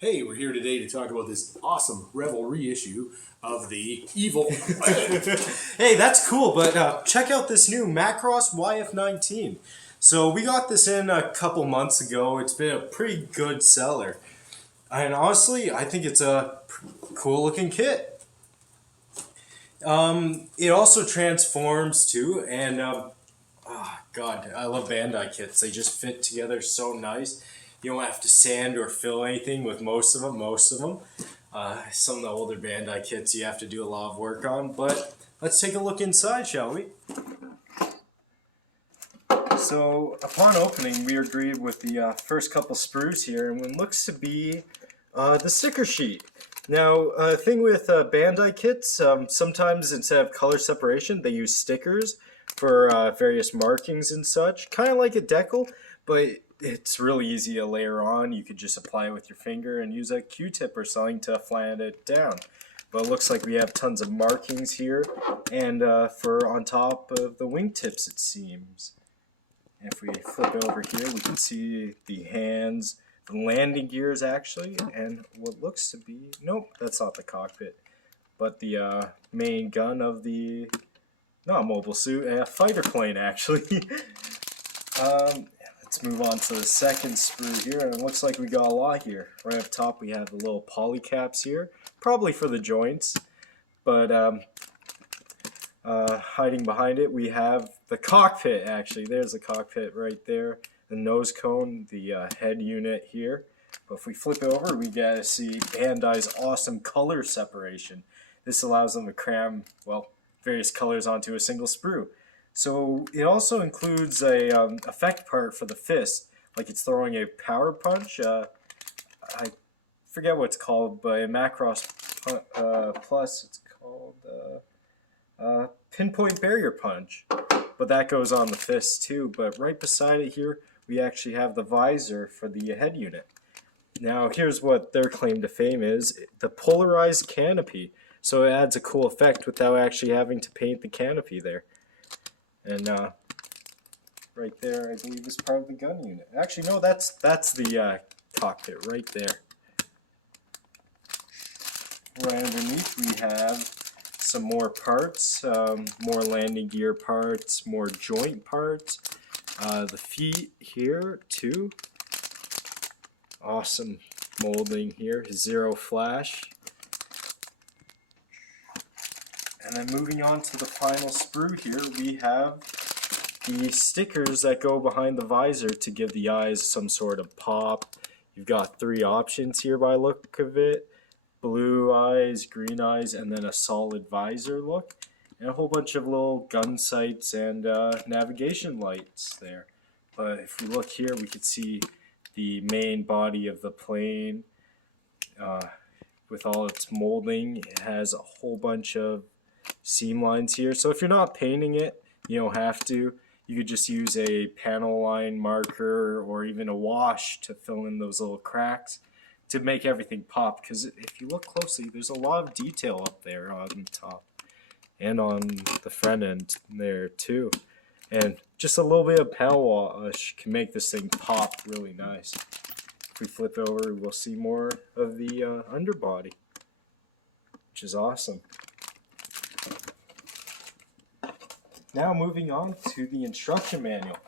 Hey, we're here today to talk about this awesome Rebel reissue of the Evil. Hey, that's cool, but check out this new Macross YF-19. So we got this in a couple months ago. It's been a pretty good seller. And honestly, I think it's a cool looking kit. It also transforms too, and God, I love Bandai kits. They just fit together so nice. You don't have to sand or fill anything with most of them. Some of the older Bandai kits you have to do a lot of work on, but let's take a look inside, shall we? So, upon opening, we agreed with the first couple sprues here, and what looks to be the sticker sheet. Now, thing with Bandai kits, sometimes instead of color separation, they use stickers for various markings and such, kind of like a decal, but it's really easy to layer on. You could just apply it with your finger and use a Q-tip or something to flat it down. But it looks like we have tons of markings here, and for on top of the wingtips, it seems. And if we flip it over here, we can see the hands, the landing gears actually, and what looks to be, nope, that's not the cockpit, but the main gun of the, not mobile suit, a fighter plane actually. Let's move on to the second sprue here, and it looks like we got a lot here. Right up top we have the little poly caps here, probably for the joints, but hiding behind it, we have the cockpit, actually. There's the cockpit right there. The nose cone, the head unit here. But if we flip it over, we get to see Bandai's awesome color separation. This allows them to cram, well, various colors onto a single sprue. So it also includes a effect part for the fist, like it's throwing a power punch. I forget what it's called, but in Macross Plus, it's called... pinpoint barrier punch, but that goes on the fist too. But right beside it here, we actually have the visor for the head unit. Now here's what their claim to fame is: the polarized canopy. So it adds a cool effect without actually having to paint the canopy there. And right there, I believe, is part of the gun unit. Actually, no, that's the cockpit right there. Right underneath, we have some more parts, more landing gear parts, more joint parts. The feet here too. Awesome molding here, zero flash. And then moving on to the final sprue here, we have the stickers that go behind the visor to give the eyes some sort of pop. You've got three options here by look of it: blue eyes, green eyes, and then a solid visor look, and a whole bunch of little gun sights and navigation lights there. But if we look here, we can see the main body of the plane with all its molding. It has a whole bunch of seam lines here, so if you're not painting it, you don't have to. You could just use a panel line marker or even a wash to fill in those little cracks to make everything pop, because if you look closely, there's a lot of detail up there on the top and on the front end there too. And just a little bit of panel wash can make this thing pop really nice. If we flip over, we'll see more of the underbody, which is awesome. Now moving on to the instruction manual.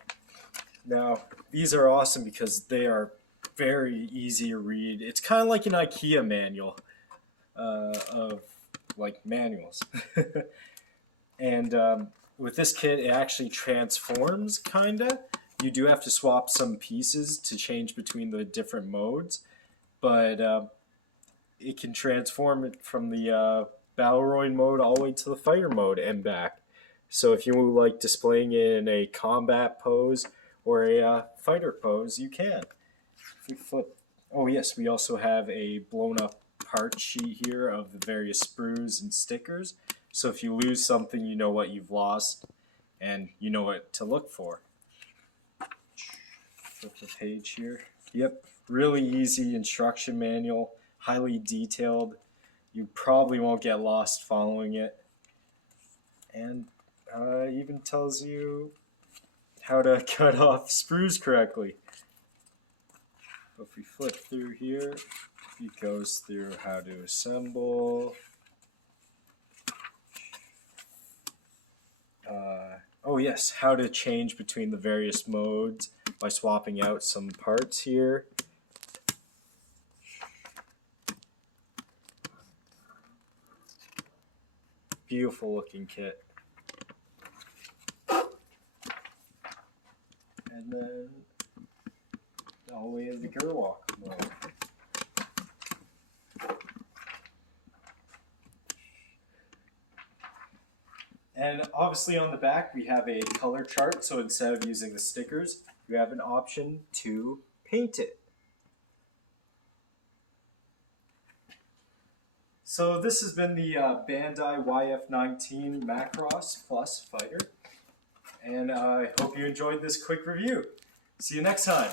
Now, these are awesome because they are very easy to read. It's kind of like an IKEA manual of like manuals. And with this kit, it actually transforms, kinda. You do have to swap some pieces to change between the different modes, but it can transform it from the Balroid mode all the way to the fighter mode and back. So if you like displaying it in a combat pose or a fighter pose, you can. If we flip, oh yes, we also have a blown up part sheet here of the various sprues and stickers. So if you lose something, you know what you've lost and you know what to look for. Flip the page here. Yep, really easy instruction manual, highly detailed. You probably won't get lost following it. And even tells you how to cut off sprues correctly. If we flip through here, It goes through how to assemble. Oh yes, how to change between the various modes by swapping out some parts here. Beautiful looking kit. And then all the way into the Gerwalk mode. And obviously on the back we have a color chart, so instead of using the stickers, you have an option to paint it. So this has been the Bandai YF-19 Macross Plus Fighter, and I hope you enjoyed this quick review. See you next time.